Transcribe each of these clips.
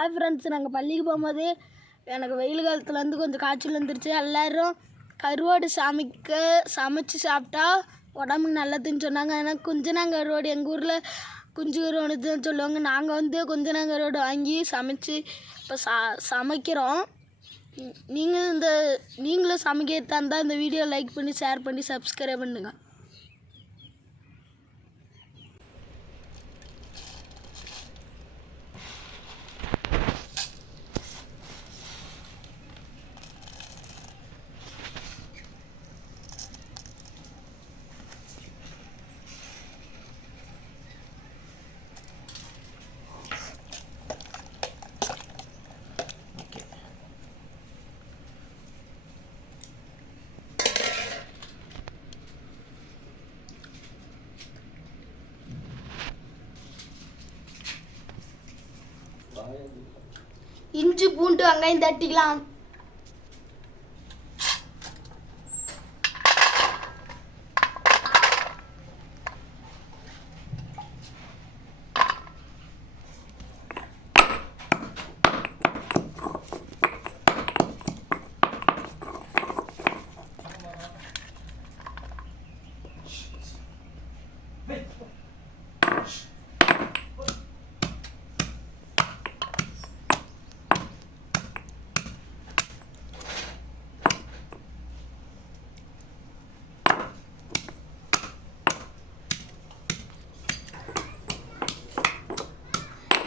Hi friends நாங்கள் பள்ளிக்கு போகும்போது எனக்கு வெயில் காலத்துலேருந்து கொஞ்சம் காய்ச்சல் வந்துருச்சு. எல்லோரும் கருவாடு சமைக்க சமைச்சு சாப்பிட்டா உடம்புக்கு நல்லதுன்னு சொன்னாங்க. ஆனால் குஞ்சனாங்க கருவாடு எங்கள் ஊரில் குஞ்சு கருவாடு சொல்லுவாங்க. நாங்கள் வந்து குஞ்சனாங்க கருவாடு வாங்கி சமைச்சு இப்போ சா சமைக்கிறோம். நீங்கள் இந்த நீங்களும் சமைக்க தந்தால் இந்த வீடியோ லைக் பண்ணி ஷேர் பண்ணி சப்ஸ்கிரைப் பண்ணுங்கள் இஞ்சி பூண்டு வெங்காயம் தட்டிக்கலாம்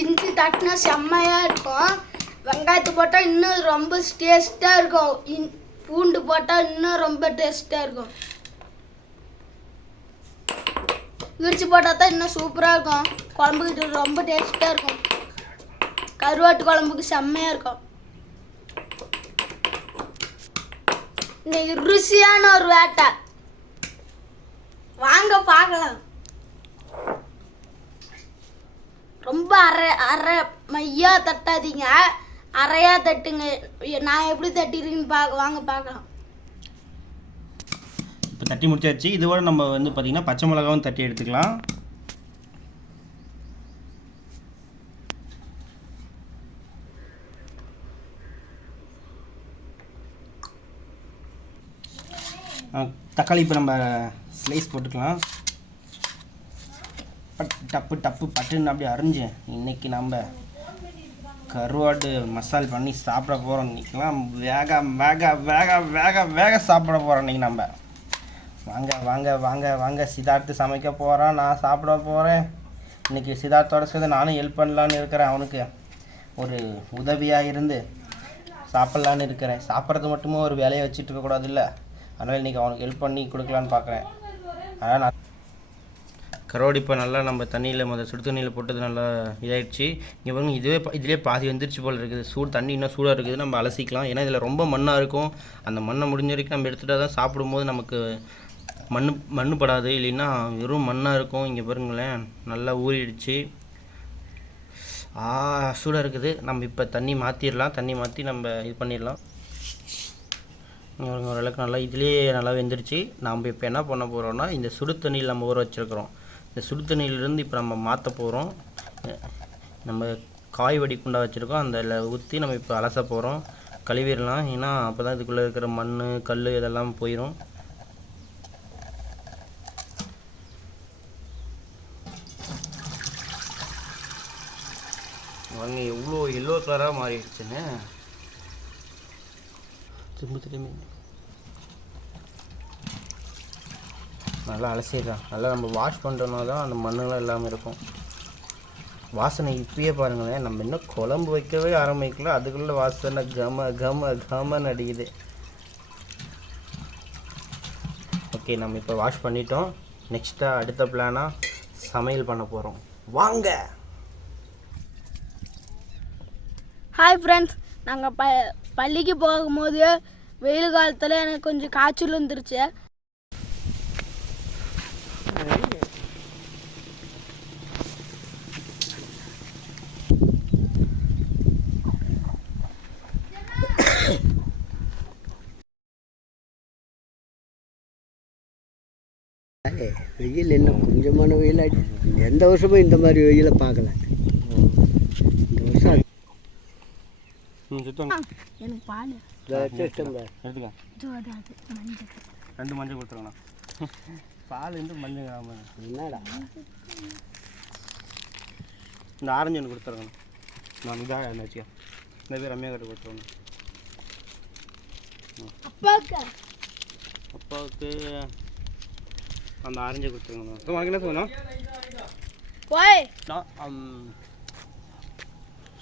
இஞ்சி தட்டினா செம்மையாக இருக்கும். வெங்காயத்தை போட்டால் இன்னும் ரொம்ப டேஸ்ட்டாக இருக்கும். இன் பூண்டு போட்டால் இன்னும் ரொம்ப டேஸ்ட்டாக இருக்கும். இடிச்சு போட்டால் தான் இன்னும் சூப்பராக இருக்கும். குழம்புக்கு ரொம்ப டேஸ்ட்டாக இருக்கும். கருவாட்டு குழம்புக்கு செம்மையாக இருக்கும். இன்னைக்கு ருசியான ஒரு வேட்டை. வாங்க பார்க்கலாம். ரொம்ப அரை அரை மையா தட்டாதீங்க. அரையாக தட்டுங்க. நான் எப்படி தட்டிருக்கேன்னு பார்க்க வாங்க பார்க்கலாம் இப்போ தட்டி முடிச்சாச்சு. இதோட நம்ம வந்து பார்த்திங்கன்னா பச்சை மிளகாவும் தட்டி எடுத்துக்கலாம். தக்காளி இப்போ நம்ம ஸ்லைஸ் போட்டுக்கலாம். பட் டப்பு டப்பு பட்டுன்னு அப்படியே அரிஞ்சேன் இன்னைக்கு நம்ம கருவாடு மசால் பண்ணி சாப்பிட போகிறோம் இன்றைக்கெலாம் வேக வேக வேக வேக வேக சாப்பிட போகிறோம் இன்னைக்கு நம்ம. வாங்க வாங்க வாங்க வாங்க. சித்தார்த்து சமைக்க போகிறான் நான் சாப்பிட போகிறேன் இன்றைக்கி சித்தார்த்தோட சேர்ந்து நானும் ஹெல்ப் பண்ணலான்னு இருக்கிறேன் அவனுக்கு. ஒரு உதவியாக இருந்து சாப்பிட்லான்னு இருக்கிறேன். சாப்பிட்றது மட்டுமே ஒரு வேலையை வச்சுட்டு இருக்கக்கூடாது இல்லை. அதனால் இன்றைக்கி அவனுக்கு ஹெல்ப் பண்ணி கொடுக்கலான்னு பார்க்குறேன் அதனால் நான் கரோடி இப்போ நல்லா நம்ம தண்ணியில் முதல் சுடு தண்ணியில் போட்டது நல்லா இதாயிடுச்சு. இங்கே பாருங்க இதுவே இதிலே இதுலேயே பாதி வந்துருச்சு போல் இருக்குது. சூடு தண்ணி இன்னும் சூடாக இருக்குது. நம்ம அலசிக்கலாம். ஏன்னா இதில் ரொம்ப மண்ணாக இருக்கும். அந்த மண்ணை முடிஞ்ச வரைக்கும் நம்ம எடுத்துகிட்டா தான் சாப்பிடும்போது நமக்கு மண் மண் படாது. இல்லைன்னா வெறும் மண்ணாக இருக்கும். இங்கே பாருங்களேன் நல்லா ஊறிடுச்சு. ஆ சூடாக இருக்குது. நம்ம இப்போ தண்ணி மாற்றிடலாம் தண்ணி மாற்றி நம்ம இது பண்ணிடலாம் பாருங்க, ஓரளவுக்கு நல்லா இதுலேயே நல்லா வெந்துருச்சு. நம்ம இப்போ என்ன பண்ண போகிறோம்னா இந்த சுடு தண்ணியில் நம்ம ஊற வச்சுருக்குறோம். இந்த சுடு தண்ணியிலிருந்து இப்போ நம்ம மாற்ற போகிறோம் நம்ம காய் வடி குண்டா வச்சுருக்கோம். அந்த ஊற்றி நம்ம இப்போ அலச போகிறோம் கழுவிடலாம். ஏன்னா அப்போ தான் இதுக்குள்ளே இருக்கிற மண் கல் இதெல்லாம் போயிடும் வாங்க எவ்வளோ எல்லோ கலராக மாறிடுச்சுன்னு. திரும்ப திரும்ப நல்லா அலசிடுறான் நல்லா நம்ம வாஷ் பண்ணுறோன்னா தான் அந்த மண்ணெல்லாம் இல்லாமல் இருக்கும். வாசனை இப்பயே பாருங்களேன். நம்ம இன்னும் குழம்பு வைக்கவே ஆரம்பிக்கல. அதுக்குள்ளே வாசனை கம கம கமன்னு அடிக்குது. ஓகே நம்ம இப்போ வாஷ் பண்ணிட்டோம். நெக்ஸ்ட்டாக அடுத்த பிளானாக சமையல் பண்ண போகிறோம் வாங்க! ஹாய் ஃப்ரெண்ட்ஸ் நாங்கள் ப பள்ளிக்கு போகும்போது வெயில் காலத்தில் எனக்கு கொஞ்சம் காய்ச்சல் வந்துருச்சு. வெயில் என்ன கொஞ்சமான வெயில் எந்த வருஷமும் இந்த மாதிரி வெயிலை பார்க்கல. இந்த வருஷம் எனக்கு பால். ரெண்டு மஞ்சள் கொடுத்துருங்கண்ணா. பால் வந்து மஞ்சள் என்னடா? இந்த ஆரஞ்சு ஒன்று கொடுத்துருங்கண்ணா. நான் இதாக என்ன வச்சுக்க. இந்த பேர் ரம்யா கிட்ட கொடுத்துருங்க. அப்பாக்கா அப்பாவுக்கு அந்த ஆரஞ்சு கொடுத்துருங்கண்ணா ஸோ உனக்கு என்ன போய். நான்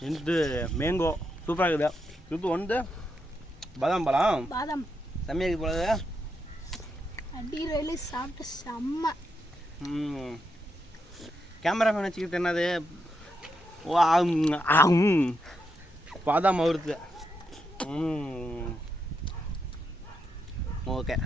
இது மேங்கோ சூப்பராக இருக்குது. இது வந்து பாதாம் பழம். பாதாம். செம்மையாக போலது அடிக்கிற வயலு சாப்பிட்டு செம்ம. கேமராமேன் வச்சுக்கிட்டு என்னது. பாதாம் அவருக்கு. ஓகே.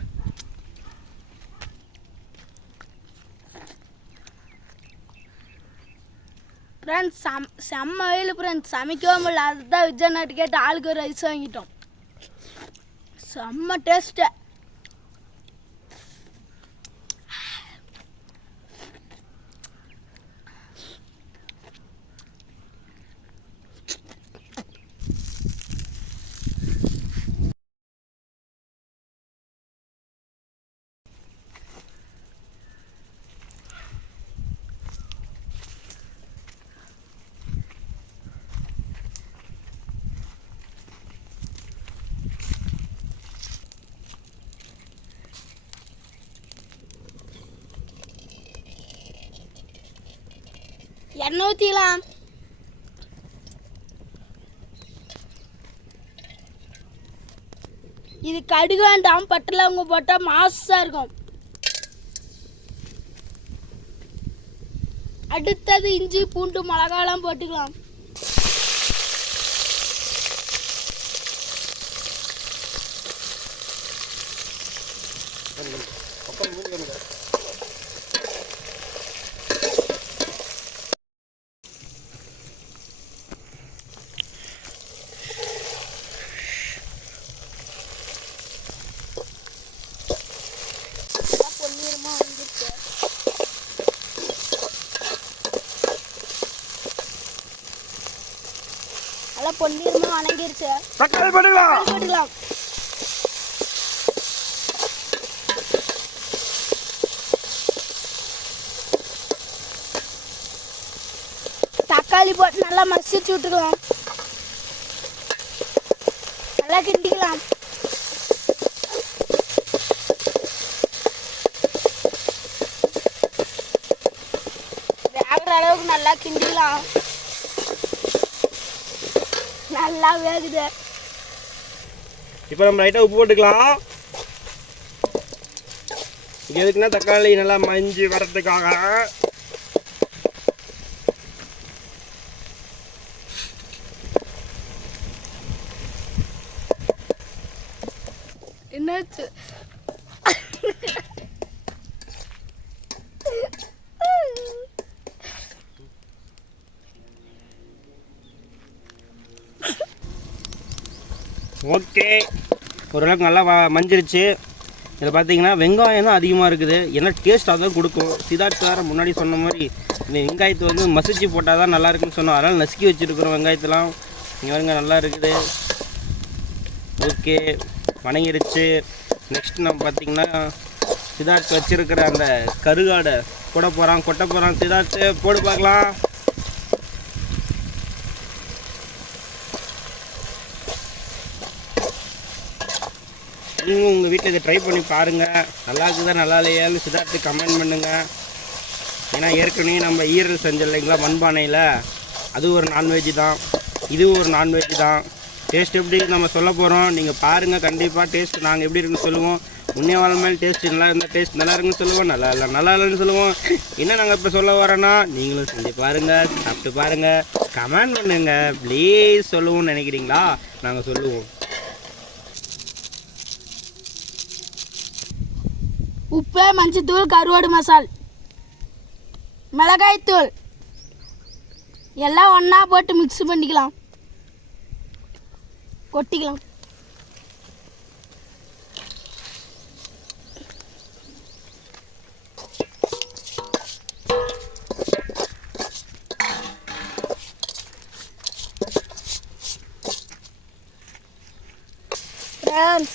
ஃப்ரெண்ட்ஸ் சம் செம்ம வெயில் ஃப்ரெண்ட்ஸ் சமைக்கவே முடியல அதுதான் விஜய் நாட்டு கேட்டு ஆளுக்கு ஒரு ரைஸ் வாங்கிட்டோம். செம்ம டேஸ்ட்டு எண்ணெய் ஊற்றிக்கலாம் இது கடுகு வேண்டாம் பட்டலவங்க போட்டால் மாசாக இருக்கும். அடுத்தது இஞ்சி பூண்டு மிளகாலாம் போட்டுக்கலாம் நல்லா பொன்னிறமா வந்துருச்சு நல்லா பொன்னிறமா வணங்கிருச்சு தக்காளி போட்டுக்கலாம். போட்டுக்கலாம். தக்காளி போட்டு நல்லா மசிச்சு விட்டுக்கலாம். நல்லா கிண்டிக்கலாம். வேகிற அளவுக்கு நல்லா கிண்டிக்கலாம். நல்லா வேகுது. இப்போ நம்ம லைட்டாக உப்பு போட்டுக்கலாம். இது எதுக்குன்னா தக்காளி நல்லா மஞ்சி வரத்துக்காக ஓகே. ஓரளவுக்கு நல்லா வ- மஞ்சிருச்சு. இதில் பார்த்தீங்கன்னா வெங்காயம் தான் அதிகமாக இருக்குது. ஏன்னா டேஸ்ட் அதான் கொடுக்கும். சிதார்த் சார் முன்னாடி சொன்ன மாதிரி இந்த வெங்காயத்தை வந்து மசிச்சு போட்டால் தான் நல்லா இருக்குன்னு சொன்னோம். அதனால் நசுக்கி வச்சுருக்குறோம் வெங்காயத்தெலாம் இங்கே வருங்க நல்லா இருக்குது. ஓகே. வணங்கிருச்சு. நெக்ஸ்ட் நம்ம பார்த்தீங்கன்னா சிதார்த் வச்சுருக்கிற அந்த கருகாடை போட போகிறான் கொட்ட போகிறான் சிதார்த்து போடு பார்க்கலாம். நீங்களும் உங்கள் வீட்டில் இதை ட்ரை பண்ணி பாருங்கள் நல்லா இருக்குதா நல்லா இல்லையான்னு சிதார்த்து கமெண்ட் பண்ணுங்கள் ஏன்னா ஏற்கனவே நம்ம ஈரல் செஞ்சோம் இல்லைங்களா மண்பானையில்? அது ஒரு நான்வெஜ் தான். இது ஒரு நான்வெஜ் தான். டேஸ்ட் எப்படி நம்ம சொல்ல போகிறோம் நீங்கள் பாருங்கள் கண்டிப்பாக டேஸ்ட் நாங்கள் எப்படி இருக்குன்னு சொல்லுவோம். உன்னே வாழ் மேல் டேஸ்ட் நல்லா இருந்தால் டேஸ்ட் நல்லா இருக்குன்னு சொல்லுவோம் நல்லா இல்லை நல்லா இல்லைன்னு சொல்லுவோம். என்ன நாங்கள் இப்போ சொல்ல வரோன்னா நீங்களும் செஞ்சு பாருங்கள் சாப்பிட்டு பாருங்கள் கமெண்ட் பண்ணுங்கள் ப்ளீஸ் சொல்லுவோம்னு நினைக்கிறீங்களா? நாங்கள் சொல்லுவோம். உப்பு மஞ்சத்தூள் கருவாடு மசால் மிளகாய்த்தூள் எல்லாம் ஒன்றா போட்டு மிக்ஸ் பண்ணிக்கலாம் கொட்டிக்கலாம்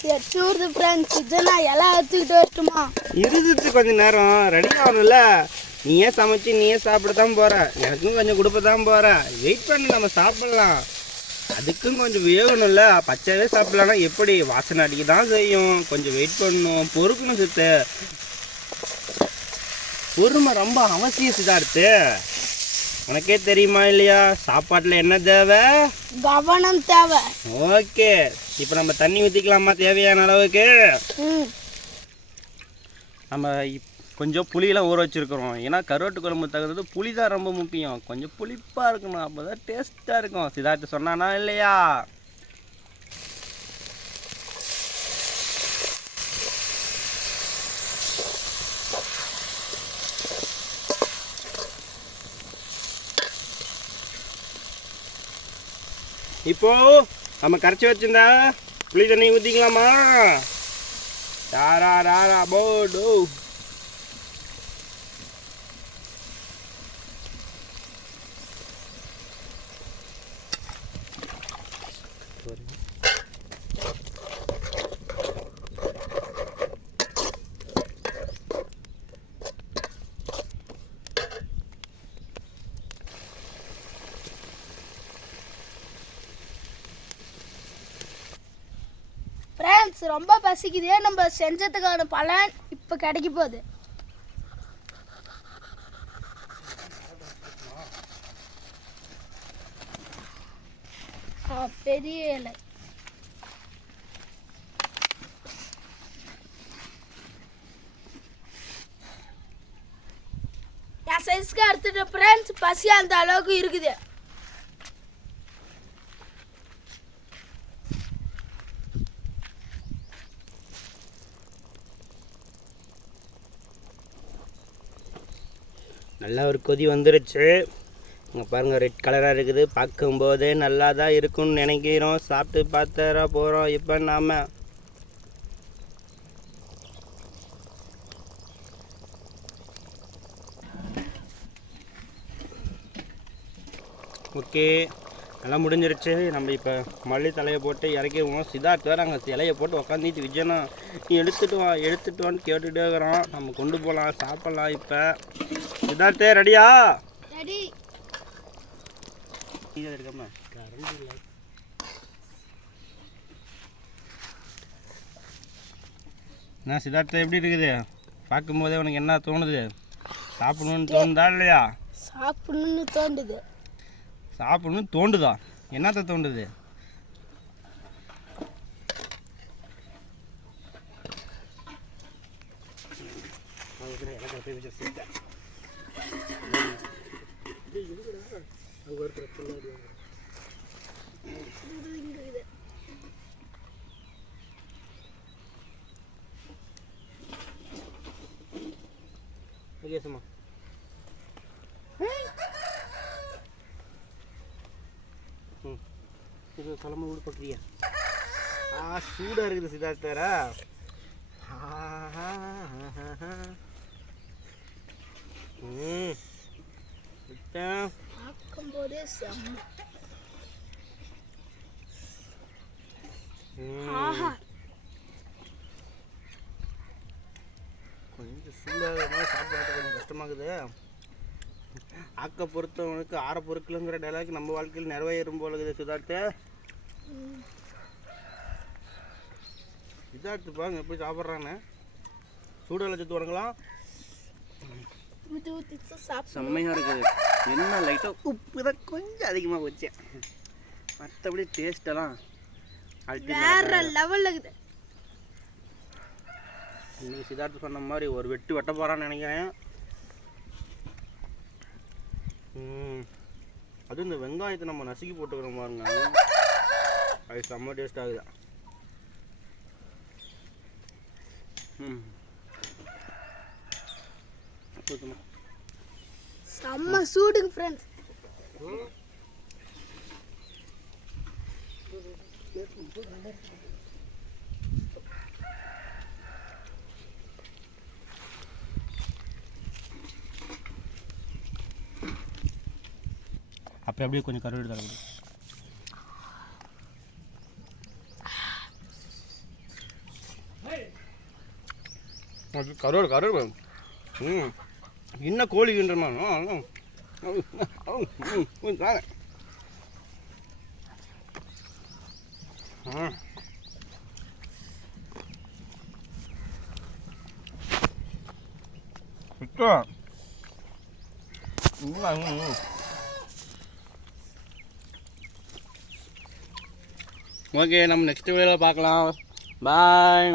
ஃப்ரெண்ட்ஸ் எட்டு ஊருது ஃப்ரெண்ட்ஸ் எல்லாம் எடுத்துக்கிட்டு வரட்டுமா? இருந்துச்சு கொஞ்ச நேரம். ரெடி ஆகணும்ல? நீயே சமைச்சு நீயே சாப்பிட தான் போற. எனக்கும் கொஞ்சம் கொடுப்பதான் போற. வெயிட் பண்ணு நம்ம சாப்பிடலாம். அதுக்கும் கொஞ்சம் வேகணும்ல. பச்சைவே சாப்பிடலாம்னா எப்படி? வாசனை அடிக்க தான் செய்யும். கொஞ்சம் வெயிட் பண்ணணும் பொறுக்கணும் சித்து பொறுமை ரொம்ப அவசியம் சித்தார்த்து உனக்கே தெரியுமா இல்லையா? சாப்பாட்டில் என்ன தேவை? கவனம் தேவை. ஓகே. இப்போ நம்ம தண்ணி ஊற்றிக்கலாமா தேவையான அளவுக்கு? நம்ம கொஞ்சம் புளியெல்லாம் ஊற வச்சுருக்குறோம். ஏன்னா கருவாட்டு குழம்பு தகுந்தது புளி தான் ரொம்ப முக்கியம். கொஞ்சம் புளிப்பாக இருக்கணும். அப்போ தான் டேஸ்ட்டாக இருக்கும். சித்தார்த்து சொன்னானா இல்லையா? இப்போ நம்ம கரைச்சி வச்சிருந்தா புளி தண்ணி ஊற்றிக்கலாமா ராரா ராரா போடு. ஃப்ரெண்ட்ஸ் ரொம்ப பசிக்குதே. நம்ம செஞ்சதுக்கான பலன் இப்போ கிடைக்க போகுது. பெரிய இலை. என் சைஸ்க்கு அடுத்துட்டு ஃப்ரெண்ட்ஸ் பசி அந்த அளவுக்கு இருக்குது. நல்லா ஒரு கொதி வந்துருச்சு. இங்கே பாருங்கள் ரெட் கலராக இருக்குது. பார்க்கும்போதே நல்லா தான் இருக்கும்னு நினைக்கிறோம். சாப்பிட்டு பார்த்துற போகிறோம் இப்போ நாம் ஓகே. நல்லா முடிஞ்சிருச்சு. நம்ம இப்போ மல்லி தலையை போட்டு இறக்கிடுவோம். சித்தார்த் வேறு அங்கே இலையை போட்டு உக்காந்துட்டு விஜயனா நீ எடுத்துட்டு வா எடுத்துட்டு வான்னு கேட்டுகிட்டே இருக்கிறோம் நம்ம கொண்டு போகலாம் சாப்பிட்லாம் இப்போ. சித்தார்த்தே ரெடியா ரெடி இருக்காம கரண்ட் இல்லை. என்ன சித்தார்த்தா எப்படி இருக்குது? பார்க்கும்போதே உனக்கு என்ன தோணுது? சாப்பிடணும்னு தோணுதா இல்லையா? சாப்பிடணும்னு தோண்டுது சாப்பிடணும்னு தோண்டுதா? என்னத்த தோண்டுது? ஓகே சும்மா. இது கிளம்ப விடு பார்க்குறியா ஆ சூடாக இருக்குது சித்தார்த்தாரா. ம். பார்க்கும்போதே கொஞ்சம் சூடாக கொஞ்சம் கஷ்டமாகுது. ஆக்க பொறுத்தவனுக்கு ஆற பொறுக்கலுங்கிற டைலாக் நம்ம வாழ்க்கையில் நிறைவேறும் போல இருக்குது சித்தார்த்து. சித்தார்த்து பாருங்க எப்படி சாப்பிட்றான்னு. சூடால சத்து சாப்பிட்டு செம்மையாக இருக்குது. என்ன லைட்டாக உப்பு தான் கொஞ்சம் அதிகமாக போச்சு. மற்றபடி டேஸ்டெல்லாம் வேற லெவலில் இருக்குது. இன்னைக்கு சித்தார்த்து சொன்ன மாதிரி ஒரு வெட்டு வெட்ட போகிறான்னு நினைக்கிறேன். அதுவும் இந்த வெங்காயத்தை நம்ம நசுக்கி போட்டுக்கிறோம் பாருங்க அது செம்ம டேஸ்ட் ஆகுது. ம். போதுமா? செம்ம சூடுங்க ஃப்ரெண்ட்ஸ் இப்போ அப்படியே கொஞ்சம் கருவேடு தடவை கருவாடு கருவாடு ம். என்ன கோழி கிண்டுமா ஆ சுத்தம் ம் ம். ஓகே நம்ம நெக்ஸ்ட் வீடியோவில் பார்க்கலாம். பாய்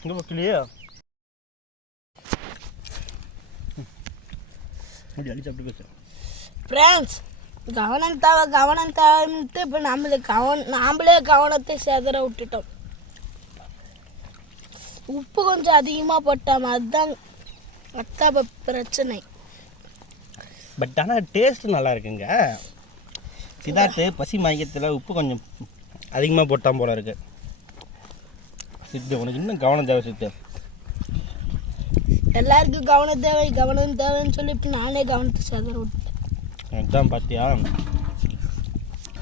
இங்கே பக்கலையா பேச. ஃப்ரெண்ட்ஸ் கவனம் தேவை கவனம் தேவைன்ட்டு இப்போ நம்மளுக்கு கவன நாமளே கவனத்தை செதற விட்டுட்டோம். உப்பு கொஞ்சம் அதிகமாக போட்டோம் அதுதான் அதான் இப்போ பிரச்சனை. பட் ஆனால் டேஸ்ட் நல்லா இருக்குங்க. சிதார்த்து பசி மயக்கத்தில் உப்பு கொஞ்சம் அதிகமாக போட்டான் போல இருக்கு. சித்து உனக்கு இன்னும் கவனம் தேவை சித்து. எல்லாருக்கும் கவனம் தேவை கவனம் தேவைன்னு சொல்லி இப்போ நானே கவனத்தை செதற விட்டுட்டேன். அதுதான் பார்த்தியா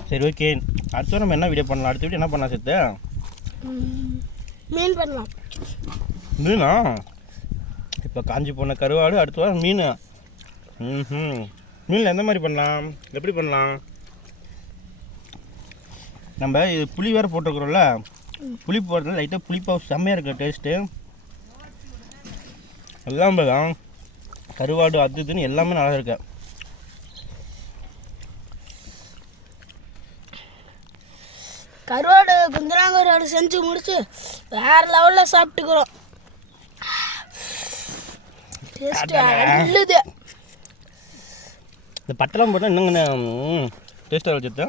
சரி ஓகே அடுத்து நம்ம என்ன வீடியோ பண்ணலாம்? அடுத்த வீடியோ என்ன பண்ணலாம் சித்து? மீன் பண்ணலாம். மீனா? இப்போ காஞ்சி போன கருவாடு அடுத்த வாரம் மீன். ம் மீனில் எந்த மாதிரி பண்ணலாம்? எப்படி பண்ணலாம்? நம்ம இது புளி வேறு போட்டிருக்கிறோம்ல. புளி போடுறது லைட்டாக புளிப்பாக செம்மையாக இருக்கு டேஸ்ட்டு எல்லாம் தான் கருவாடு அது இதுன்னு எல்லாமே நல்லா இருக்கு? கருவாடு குந்தராங்கருவாடு செஞ்சு முடிச்சு வேற லெவலில் சாப்பிட்டுக்கிறோம். டேஸ்ட் அள்ளுது. இந்த பட்டெல்லாம் போட்டால் இன்னும் டேஸ்ட்டாக வச்சுட்டு.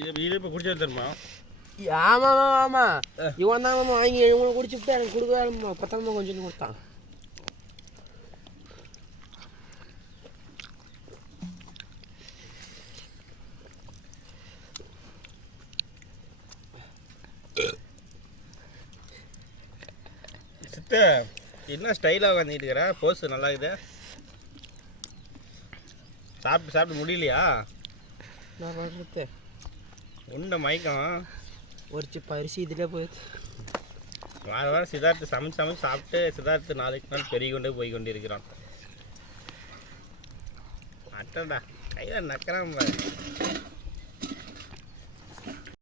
இது இது இப்போ குடிச்சது தருமா ஆமாம் ஆமாம் இவன் தான் மாமா வாங்கி இவனை குடிச்சுட்டு எனக்கு கொடுக்க பத்தாம கொஞ்சம் கொடுத்தான். சித்த. என்ன ஸ்டைலாக உட்காந்துட்டு இருக்கிற போஸ் நல்லா இருக்குது சாப்பிட்டு சாப்பிட்டு முடியலையா? நான் உண்ட மயக்கம். ஒரு சிப்ப அரிசி இதில் போயிடுச்சு வார வாரம் சித்தார்த்து சமைச்சு சமைச்சு சாப்பிட்டு சித்தார்த்து நாளைக்கு நாள் பெருகி கொண்டே போய் கொண்டு இருக்கிறான் அட்டடா கையில் நக்கறான் பாரு.